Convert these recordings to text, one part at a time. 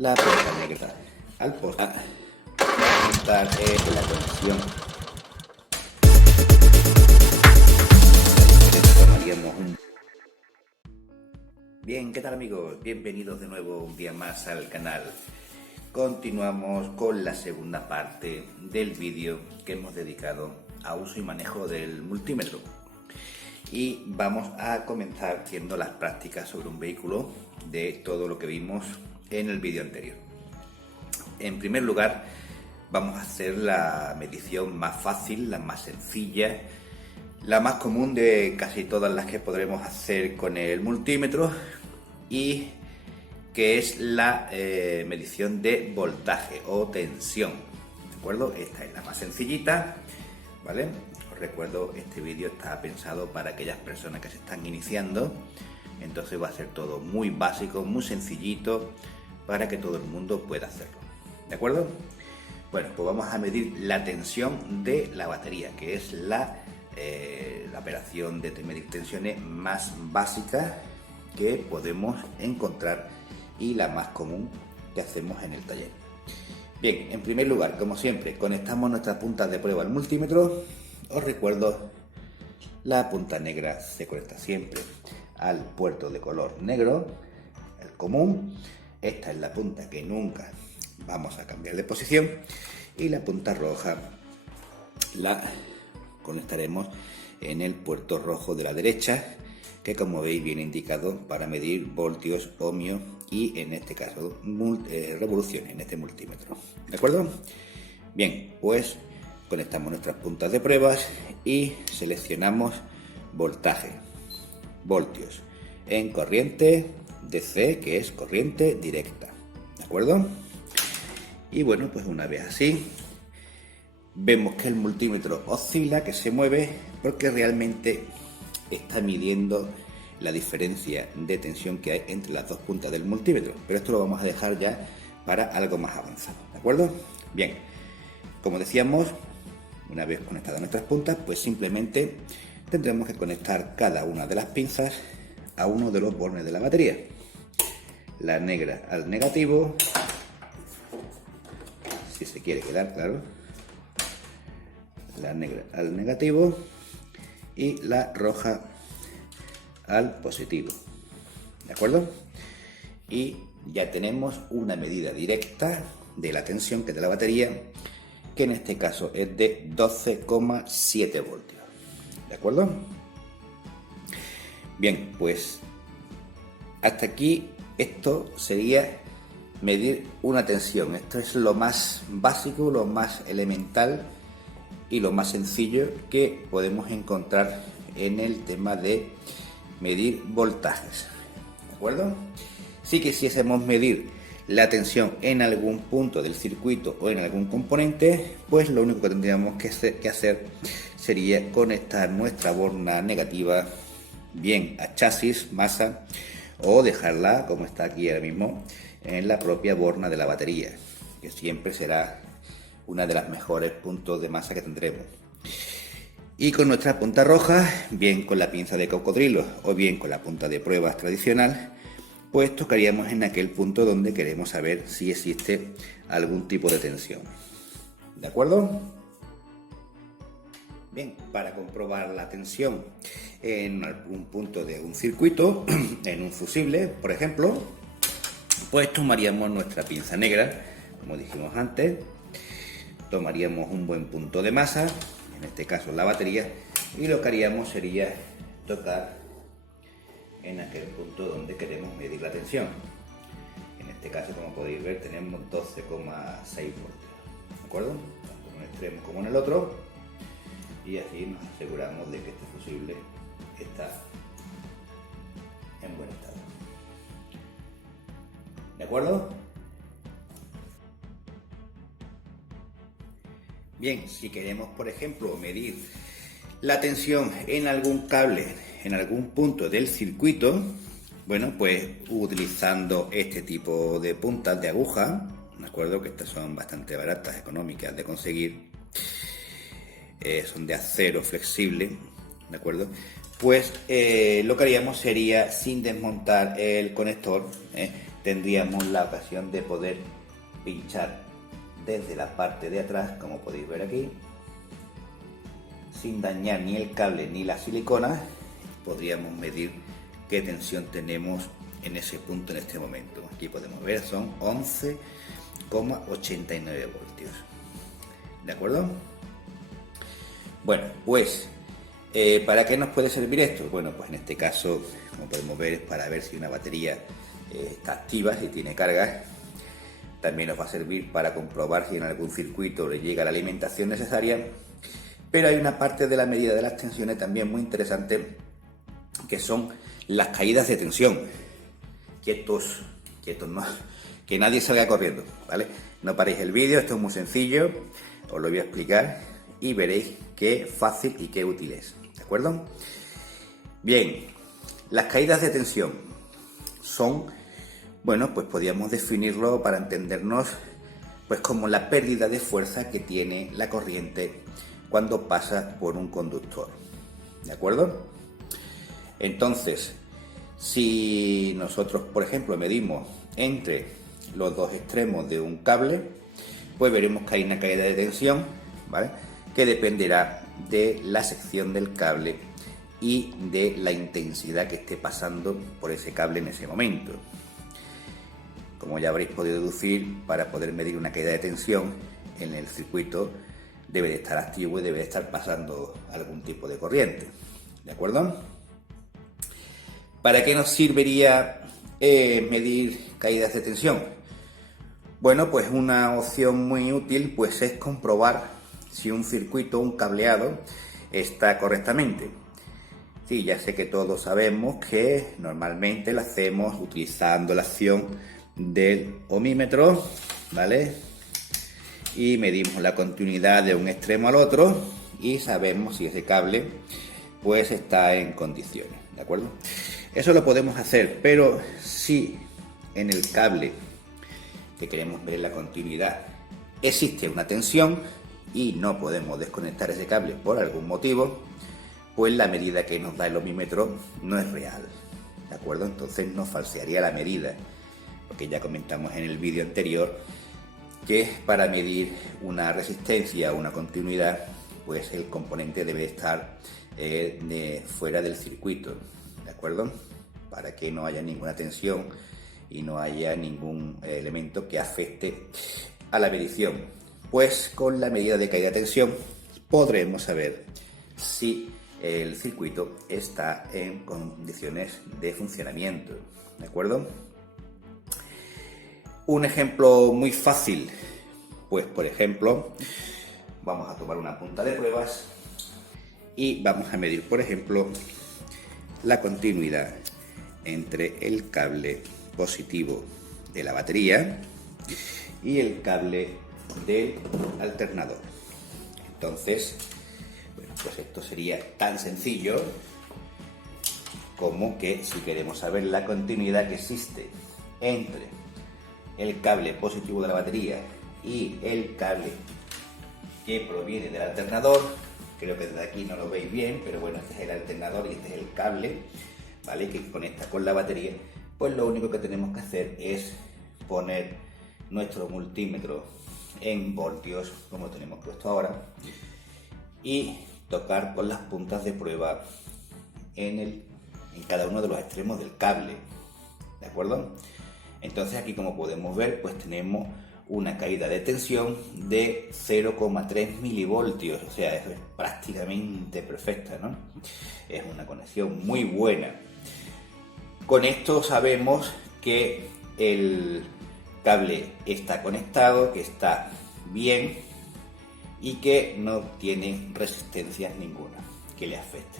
la punta negra al poste, ajustar la conexión. Tomaríamos un... Bien, ¿qué tal amigos? Bienvenidos de nuevo un día más al canal. Continuamos con la segunda parte del vídeo que hemos dedicado a uso y manejo del multímetro. Y vamos a comenzar haciendo las prácticas sobre un vehículo de todo lo que vimos en el vídeo anterior. En primer lugar, vamos a hacer la medición más fácil, la más sencilla, la más común de casi todas las que podremos hacer con el multímetro, y que es la medición de voltaje o tensión, ¿de acuerdo? Esta es la más sencillita, ¿vale? Os recuerdo, este vídeo está pensado para aquellas personas que se están iniciando, entonces va a ser todo muy básico, muy sencillito, para que todo el mundo pueda hacerlo, ¿de acuerdo? Bueno, pues vamos a medir la tensión de la batería, que es la operación de medir tensiones más básica que podemos encontrar y la más común que hacemos en el taller. Bien, en primer lugar, como siempre, conectamos nuestras puntas de prueba al multímetro. Os recuerdo, la punta negra se conecta siempre al puerto de color negro, el común. Esta es la punta que nunca vamos a cambiar de posición, y la punta roja la conectaremos en el puerto rojo de la derecha, que como veis viene indicado para medir voltios, ohmios y en este caso revoluciones en este multímetro, ¿de acuerdo? Bien, pues conectamos nuestras puntas de pruebas y seleccionamos voltaje, voltios en corriente DC, que es corriente directa, ¿de acuerdo? Y bueno, pues una vez así, vemos que el multímetro oscila, que se mueve, porque realmente está midiendo la diferencia de tensión que hay entre las dos puntas del multímetro, pero esto lo vamos a dejar ya para algo más avanzado, ¿de acuerdo? Bien, como decíamos, una vez conectadas nuestras puntas, pues simplemente tendremos que conectar cada una de las pinzas a uno de los bornes de la batería. La negra al negativo, si se quiere quedar claro, la negra al negativo y la roja al positivo, ¿de acuerdo? Y ya tenemos una medida directa de la tensión que es de la batería, que en este caso es de 12,7 voltios, ¿de acuerdo? Bien, pues hasta aquí esto sería medir una tensión. Esto es lo más básico, lo más elemental y lo más sencillo que podemos encontrar en el tema de medir voltajes, ¿de acuerdo? Si quisiésemos medir la tensión en algún punto del circuito o en algún componente, pues lo único que tendríamos que hacer sería conectar nuestra borna negativa bien a chasis, masa, o dejarla como está aquí ahora mismo en la propia borna de la batería, que siempre será una de las mejores puntos de masa que tendremos. Y con nuestra punta roja, bien con la pinza de cocodrilo o bien con la punta de pruebas tradicional, pues tocaríamos en aquel punto donde queremos saber si existe algún tipo de tensión, ¿de acuerdo? Bien, para comprobar la tensión en algún punto de un circuito, en un fusible, por ejemplo, pues tomaríamos nuestra pinza negra, como dijimos antes, tomaríamos un buen punto de masa, en este caso la batería, y lo que haríamos sería tocar en aquel punto donde queremos medir la tensión. En este caso, como podéis ver, tenemos 12,6 voltios, ¿de acuerdo? Tanto en un extremo como en el otro, y así nos aseguramos de que este fusible está en buen estado, ¿de acuerdo? Bien, si queremos, por ejemplo, medir la tensión en algún cable, en algún punto del circuito, bueno, pues utilizando este tipo de puntas de aguja, ¿de acuerdo? Que estas son bastante baratas, económicas de conseguir, son de acero flexible, ¿de acuerdo? Pues lo que haríamos sería, sin desmontar el conector, tendríamos la ocasión de poder pinchar desde la parte de atrás, como podéis ver aquí, sin dañar ni el cable ni la silicona. Podríamos medir qué tensión tenemos en ese punto en este momento. Aquí podemos ver, son 11,89 voltios. ¿De acuerdo? Bueno, pues ¿para qué nos puede servir esto? Bueno, pues en este caso, como podemos ver, es para ver si una batería está activa, si tiene carga. También nos va a servir para comprobar si en algún circuito le llega la alimentación necesaria. Pero hay una parte de la medida de las tensiones también muy interesante, que son las caídas de tensión. Quietos no, que nadie salga corriendo, ¿vale? No paréis el vídeo, esto es muy sencillo, os lo voy a explicar y veréis qué fácil y qué útil es, ¿de acuerdo? Bien, las caídas de tensión son, bueno, pues podríamos definirlo para entendernos, pues como la pérdida de fuerza que tiene la corriente cuando pasa por un conductor, ¿de acuerdo? Entonces, si nosotros, por ejemplo, medimos entre los dos extremos de un cable, pues veremos que hay una caída de tensión, ¿vale?, que dependerá de la sección del cable y de la intensidad que esté pasando por ese cable en ese momento. Como ya habréis podido deducir, para poder medir una caída de tensión en el circuito debe de estar activo y debe de estar pasando algún tipo de corriente, ¿de acuerdo? ¿Para qué nos serviría medir caídas de tensión? Bueno, pues una opción muy útil pues es comprobar si un circuito, un cableado, está correctamente. Sí, ya sé que todos sabemos que normalmente lo hacemos utilizando la acción del ohmímetro, ¿vale? Y medimos la continuidad de un extremo al otro y sabemos si ese cable pues está en condiciones, ¿de acuerdo? Eso lo podemos hacer, pero si en el cable que queremos ver la continuidad existe una tensión y no podemos desconectar ese cable por algún motivo, pues la medida que nos da el ohmímetro no es real, ¿de acuerdo? Entonces nos falsearía la medida, porque ya comentamos en el vídeo anterior que para medir una resistencia o una continuidad, pues el componente debe estar fuera del circuito, ¿de acuerdo? Para que no haya ninguna tensión y no haya ningún elemento que afecte a la medición. Pues con la medida de caída de tensión podremos saber si el circuito está en condiciones de funcionamiento, ¿de acuerdo? Un ejemplo muy fácil, pues por ejemplo, vamos a tomar una punta de pruebas y vamos a medir, por ejemplo, la continuidad entre el cable positivo de la batería y el cable del alternador. Entonces, bueno, pues esto sería tan sencillo como que si queremos saber la continuidad que existe entre el cable positivo de la batería y el cable que proviene del alternador, creo que desde aquí no lo veis bien, pero bueno, este es el alternador y este es el cable, ¿vale?, que conecta con la batería. Pues lo único que tenemos que hacer es poner nuestro multímetro en voltios, como tenemos puesto ahora, y tocar con las puntas de prueba en cada uno de los extremos del cable, ¿de acuerdo? Entonces aquí, como podemos ver, pues tenemos una caída de tensión de 0,3 milivoltios, o sea, eso es prácticamente perfecta, ¿no? Es una conexión muy buena. Con esto sabemos que el cable está conectado, que está bien y que no tiene resistencia ninguna que le afecte,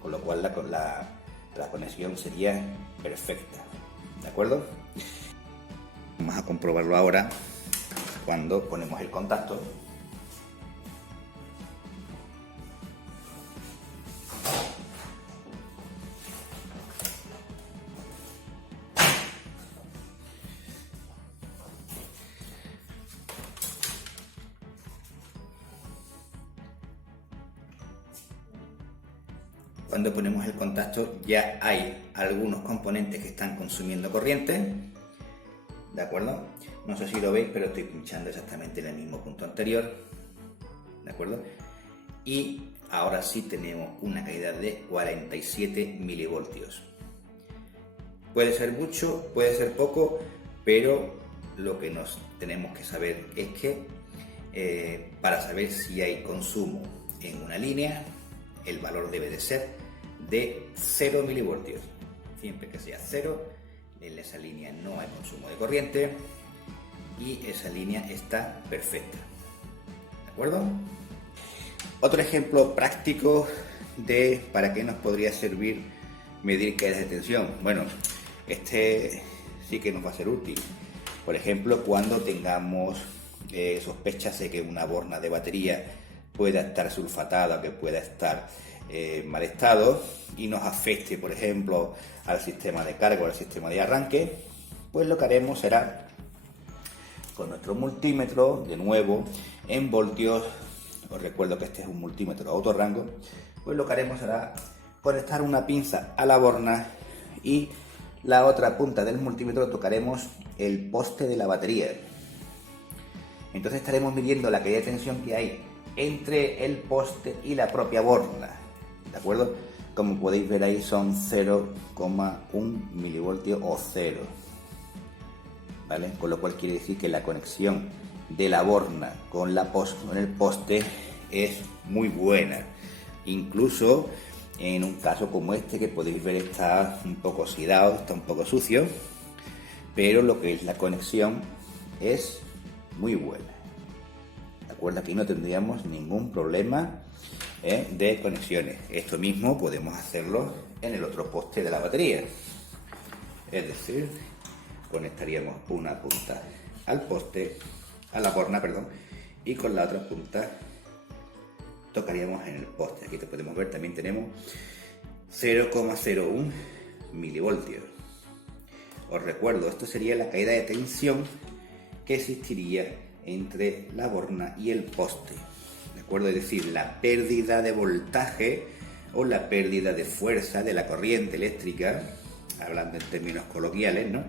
con lo cual la conexión sería perfecta, ¿de acuerdo? Vamos a comprobarlo ahora cuando ponemos el contacto. cuando ponemos el contacto ya hay algunos componentes que están consumiendo corriente, ¿de acuerdo? No sé si lo veis, pero estoy pinchando exactamente en el mismo punto anterior, ¿de acuerdo? Y ahora sí tenemos una caída de 47 milivoltios. Puede ser mucho, puede ser poco, pero lo que nos tenemos que saber es que para saber si hay consumo en una línea, el valor debe de ser de 0 milivoltios. Siempre que sea 0, en esa línea no hay consumo de corriente y esa línea está perfecta. ¿De acuerdo? Otro ejemplo práctico de para qué nos podría servir medir caídas de tensión. Bueno, este sí que nos va a ser útil. Por ejemplo, cuando tengamos sospechas de que una borna de batería pueda estar sulfatada, que pueda estar mal estado y nos afecte, por ejemplo, al sistema de carga o al sistema de arranque, pues lo que haremos será con nuestro multímetro, de nuevo, en voltios. Os recuerdo que este es un multímetro autorrango, pues lo que haremos será conectar una pinza a la borna y la otra punta del multímetro tocaremos el poste de la batería. Entonces estaremos midiendo la caída de tensión que hay entre el poste y la propia borna, ¿de acuerdo? Como podéis ver ahí son 0,1 milivoltios o 0, ¿vale? Con lo cual quiere decir que la conexión de la borna con el poste es muy buena. Incluso en un caso como este, que podéis ver está un poco oxidado, está un poco sucio, pero lo que es la conexión es muy buena. ¿De acuerdo? Aquí no tendríamos ningún problema de conexiones. Esto mismo podemos hacerlo en el otro poste de la batería. Es decir, conectaríamos una punta al poste, a la borna, perdón, y con la otra punta tocaríamos en el poste. Aquí te podemos ver, también tenemos 0,01 milivoltios. Os recuerdo, esto sería la caída de tensión que existiría entre la borna y el poste, ¿de acuerdo? Es decir, la pérdida de voltaje o la pérdida de fuerza de la corriente eléctrica, hablando en términos coloquiales, ¿no?,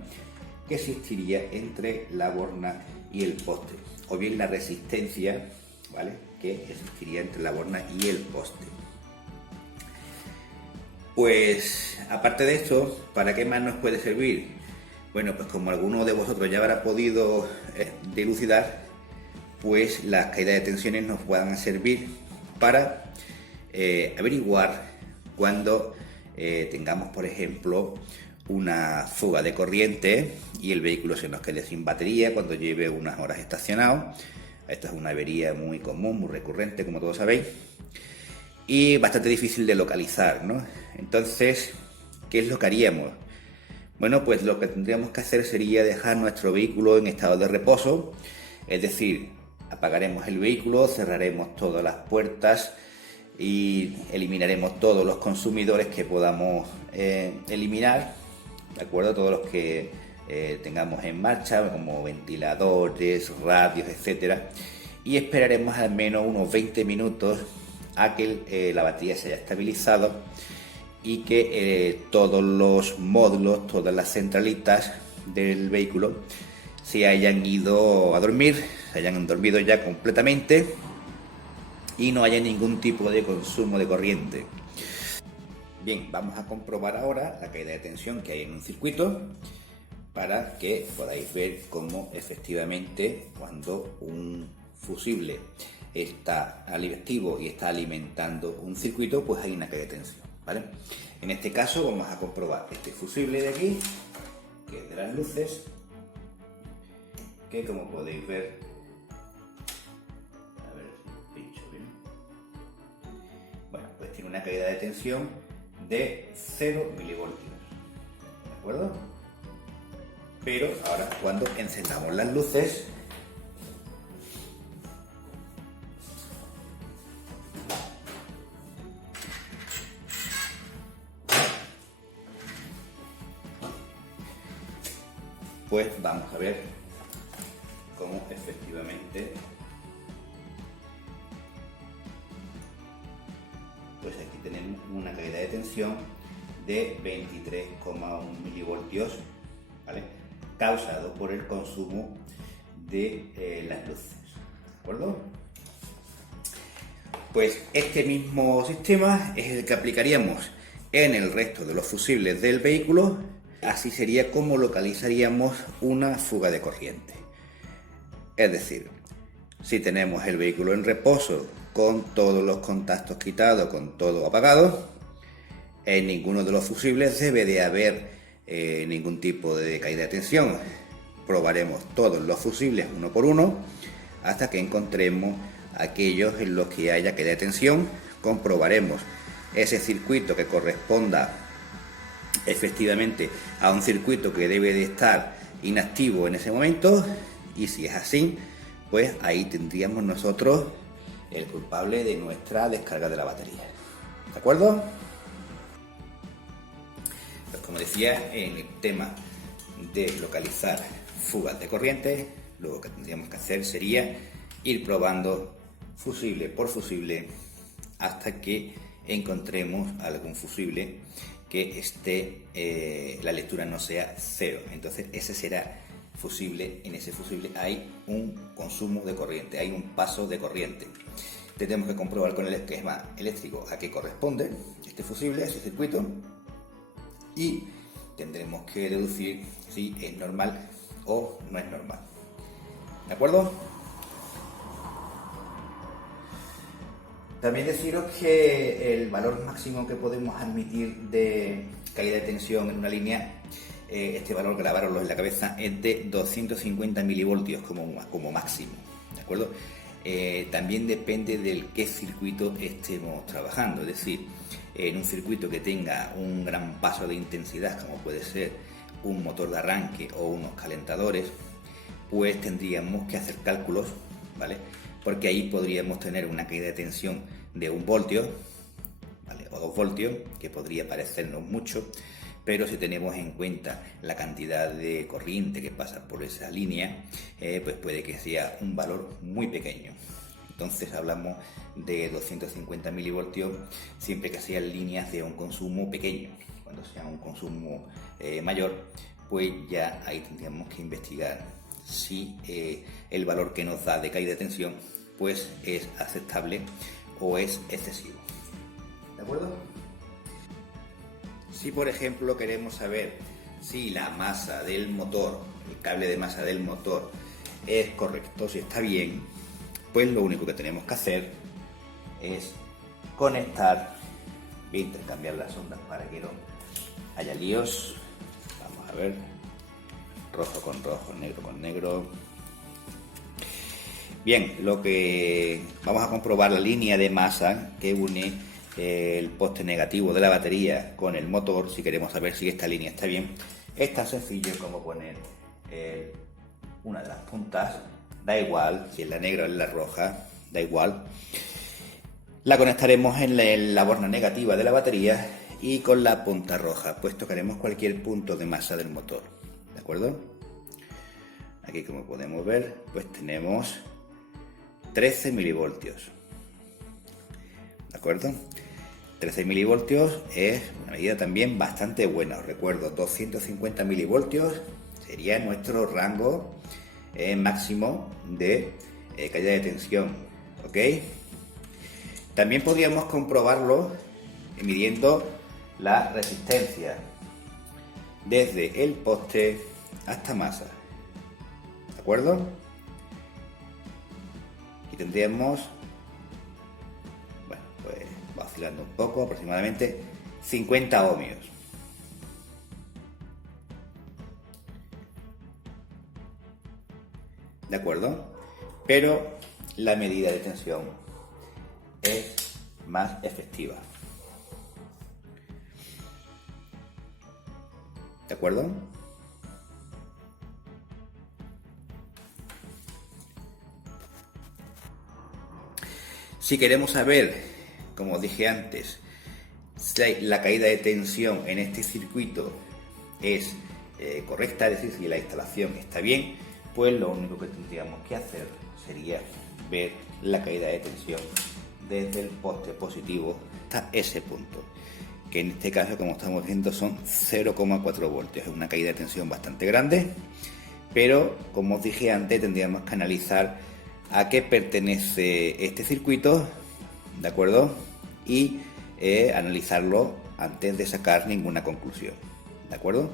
que existiría entre la borna y el poste, o bien la resistencia, ¿vale?, que existiría entre la borna y el poste. Pues aparte de esto, ¿para qué más nos puede servir? Bueno, pues como alguno de vosotros ya habrá podido dilucidar, pues las caídas de tensiones nos puedan servir para averiguar cuando tengamos, por ejemplo, una fuga de corriente y el vehículo se nos quede sin batería cuando lleve unas horas estacionado. Esta es una avería muy común, muy recurrente, como todos sabéis, y bastante difícil de localizar, ¿no? Entonces, ¿qué es lo que haríamos? Bueno, pues lo que tendríamos que hacer sería dejar nuestro vehículo en estado de reposo, es decir, apagaremos el vehículo, cerraremos todas las puertas y eliminaremos todos los consumidores que podamos eliminar, ¿de acuerdo? Todos los que tengamos en marcha, como ventiladores, radios, etcétera, y esperaremos al menos unos 20 minutos a que la batería se haya estabilizado y que todos los módulos, todas las centralitas del vehículo se hayan ido a dormir, se hayan dormido ya completamente y no haya ningún tipo de consumo de corriente. Bien, vamos a comprobar ahora la caída de tensión que hay en un circuito para que podáis ver cómo efectivamente cuando un fusible está activo y está alimentando un circuito, pues hay una caída de tensión, ¿vale? En este caso vamos a comprobar este fusible de aquí, que es de las luces, que como podéis ver, a ver si pincho bien, bueno, pues tiene una caída de tensión de 0 milivoltios, ¿de acuerdo? Pero ahora cuando encendamos las luces, pues vamos a ver cómo efectivamente pues aquí tenemos una caída de tensión de 23,1 milivoltios, ¿vale? Causado por el consumo de las luces, ¿de acuerdo? Pues este mismo sistema es el que aplicaríamos en el resto de los fusibles del vehículo. Así sería como localizaríamos una fuga de corriente. Es decir, si tenemos el vehículo en reposo con todos los contactos quitados, con todo apagado, en ninguno de los fusibles debe de haber ningún tipo de caída de tensión. Probaremos todos los fusibles uno por uno hasta que encontremos aquellos en los que haya caída de tensión. Comprobaremos ese circuito que corresponda efectivamente a un circuito que debe de estar inactivo en ese momento, y si es así, pues ahí tendríamos nosotros el culpable de nuestra descarga de la batería, ¿de acuerdo? Pues como decía, en el tema de localizar fugas de corriente, lo que tendríamos que hacer sería ir probando fusible por fusible hasta que encontremos algún fusible que esté, la lectura no sea cero. Entonces ese será fusible. En ese fusible hay un consumo de corriente, hay un paso de corriente. Tenemos que comprobar con el esquema eléctrico a qué corresponde este fusible, ese circuito, y tendremos que deducir si es normal o no es normal, ¿de acuerdo? También deciros que el valor máximo que podemos admitir de caída de tensión en una línea, este valor, grabároslo en la cabeza, es de 250 milivoltios como máximo, ¿de acuerdo? También depende del qué circuito estemos trabajando, es decir, en un circuito que tenga un gran paso de intensidad, como puede ser un motor de arranque o unos calentadores, pues tendríamos que hacer cálculos, ¿vale? Porque ahí podríamos tener una caída de tensión de 1 voltio, ¿vale? O 2 voltios, que podría parecernos mucho, pero si tenemos en cuenta la cantidad de corriente que pasa por esa línea, pues puede que sea un valor muy pequeño. Entonces hablamos de 250 milivoltios siempre que sean líneas de un consumo pequeño. Cuando sea un consumo mayor, pues ya ahí tendríamos que investigar si el valor que nos da de caída de tensión pues es aceptable o es excesivo, ¿de acuerdo? Si por ejemplo queremos saber si la masa del motor, el cable de masa del motor es correcto, si está bien, pues lo único que tenemos que hacer es conectar, voy a intercambiar las ondas para que no haya líos. Vamos a ver, rojo con rojo, negro con negro. Bien, vamos a comprobar la línea de masa que une el poste negativo de la batería con el motor. Si queremos saber si esta línea está bien, es tan sencillo como poner una de las puntas, da igual si es la negra o es la roja, da igual. La conectaremos en la borna negativa de la batería y con la punta roja pues tocaremos cualquier punto de masa del motor, ¿de acuerdo? Aquí, como podemos ver, pues tenemos 13 milivoltios, ¿de acuerdo? 13 milivoltios es una medida también bastante buena. Os recuerdo, 250 milivoltios sería nuestro rango máximo de caída de tensión, ¿ok? También podríamos comprobarlo midiendo la resistencia desde el poste hasta masa, ¿de acuerdo? Y tendríamos, bueno, pues va oscilando un poco, aproximadamente 50 ohmios. ¿De acuerdo? Pero la medida de tensión es más efectiva. ¿De acuerdo? Si queremos saber, como dije antes, si la caída de tensión en este circuito es correcta, es decir, si la instalación está bien, pues lo único que tendríamos que hacer sería ver la caída de tensión desde el poste positivo hasta ese punto, que en este caso, como estamos viendo, son 0,4 voltios. Es una caída de tensión bastante grande, pero como os dije antes, tendríamos que analizar a qué pertenece este circuito, ¿de acuerdo? Y analizarlo antes de sacar ninguna conclusión, ¿de acuerdo?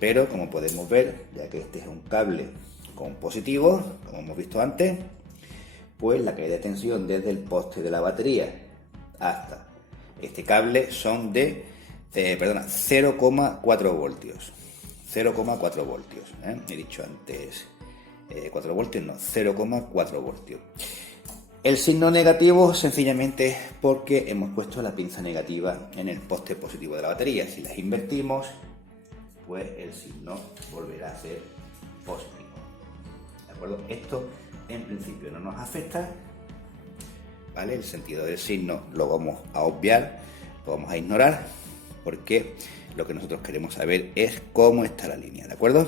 Pero como podemos ver, ya que este es un cable con positivo, como hemos visto antes, pues la caída de tensión desde el poste de la batería hasta este cable son de 0,4 voltios. 0,4 voltios. He dicho antes 4 voltios, no, 0,4 voltios. El signo negativo sencillamente es porque hemos puesto la pinza negativa en el poste positivo de la batería. Si las invertimos, pues el signo volverá a ser positivo. ¿De acuerdo? Esto en principio no nos afecta, ¿vale? El sentido del signo lo vamos a obviar, lo vamos a ignorar, porque lo que nosotros queremos saber es cómo está la línea, ¿de acuerdo?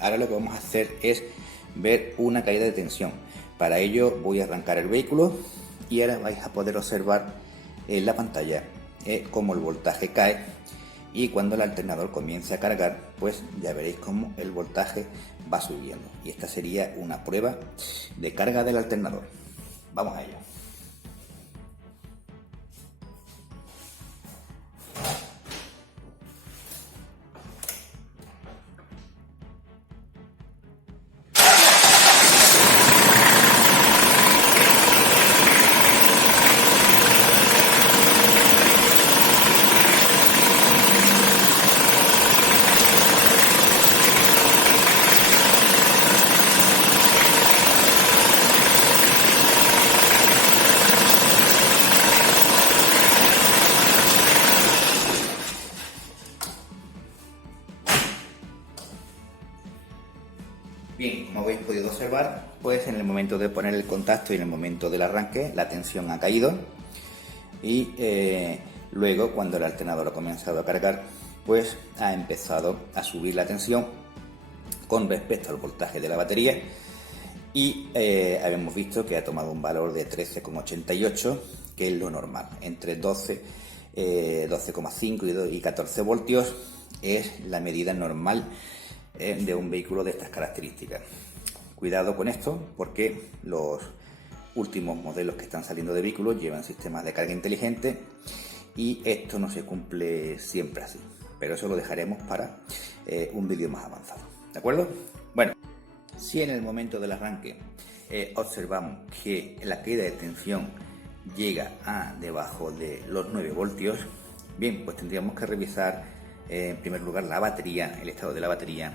Ahora lo que vamos a hacer es ver una caída de tensión. Para ello voy a arrancar el vehículo y ahora vais a poder observar en la pantalla cómo el voltaje cae, y cuando el alternador comience a cargar, pues ya veréis cómo el voltaje va subiendo. Y esta sería una prueba de carga del alternador. Vamos a ello. Bien, como habéis podido observar, pues en el momento de poner el contacto y en el momento del arranque la tensión ha caído, y luego cuando el alternador ha comenzado a cargar, pues ha empezado a subir la tensión con respecto al voltaje de la batería, y habíamos visto que ha tomado un valor de 13,88, que es lo normal. Entre 12,5 y 14 voltios es la medida normal de un vehículo de estas características. Cuidado con esto, porque los últimos modelos que están saliendo de vehículos llevan sistemas de carga inteligente y esto no se cumple siempre así, pero eso lo dejaremos para un vídeo más avanzado, ¿de acuerdo? Bueno, si en el momento del arranque observamos que la caída de tensión llega a debajo de los 9 voltios, bien, pues tendríamos que revisar en primer lugar la batería, el estado de la batería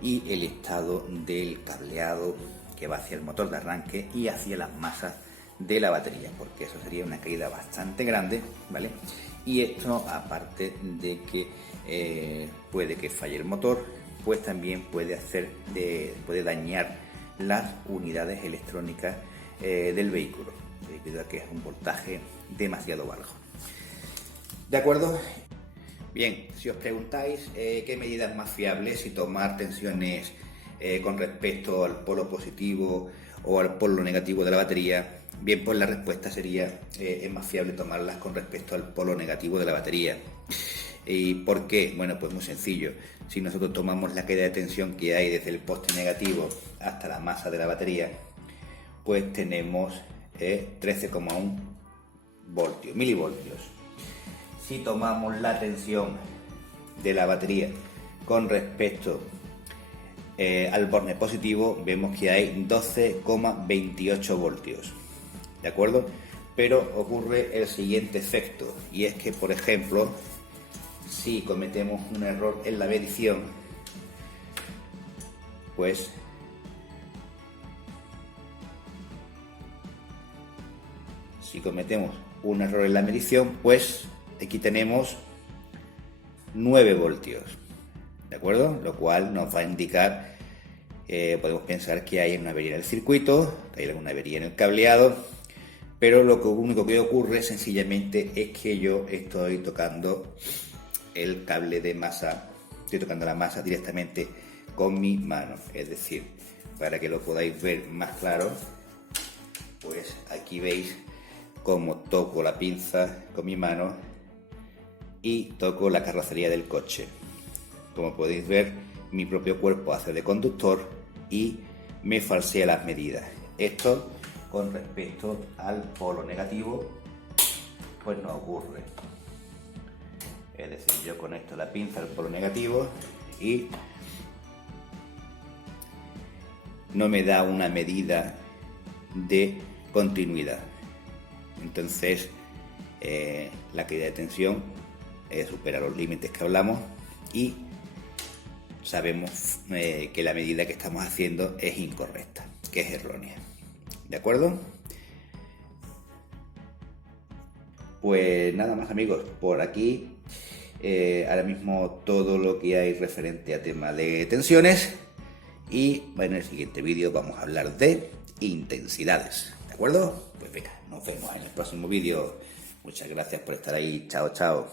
y el estado del cableado que va hacia el motor de arranque y hacia las masas de la batería, porque eso sería una caída bastante grande, ¿vale? Y esto, aparte de que puede que falle el motor, pues también puede dañar las unidades electrónicas del vehículo, debido a que es un voltaje demasiado bajo. ¿De acuerdo? Bien, si os preguntáis qué medida es más fiable, si tomar tensiones con respecto al polo positivo o al polo negativo de la batería, bien, pues la respuesta sería es más fiable tomarlas con respecto al polo negativo de la batería. ¿Y por qué? Bueno, pues muy sencillo. Si nosotros tomamos la caída de tensión que hay desde el poste negativo hasta la masa de la batería, pues tenemos 13,1 milivoltios. Si tomamos la tensión de la batería con respecto al borne positivo, vemos que hay 12,28 voltios, ¿de acuerdo? Pero ocurre el siguiente efecto, y es que, por ejemplo, si cometemos un error en la medición, pues aquí tenemos 9 voltios, ¿de acuerdo? Lo cual nos va a indicar, podemos pensar que hay una avería en el circuito, que hay alguna avería en el cableado, pero lo único que ocurre sencillamente es que yo estoy tocando el cable de masa, estoy tocando la masa directamente con mi mano. Es decir, para que lo podáis ver más claro, pues aquí veis cómo toco la pinza con mi mano y toco la carrocería del coche. Como podéis ver, mi propio cuerpo hace de conductor y me falsea las medidas. Esto con respecto al polo negativo pues no ocurre. Es decir, yo conecto la pinza al polo negativo y no me da una medida de continuidad. Entonces la caída de tensión supera los límites que hablamos y sabemos que la medida que estamos haciendo es incorrecta, que es errónea. ¿De acuerdo? Pues nada más, amigos, por aquí ahora mismo todo lo que hay referente a tema de tensiones, y en el siguiente vídeo vamos a hablar de intensidades. ¿De acuerdo? Pues venga, nos vemos en el próximo vídeo. Muchas gracias por estar ahí. Chao, chao.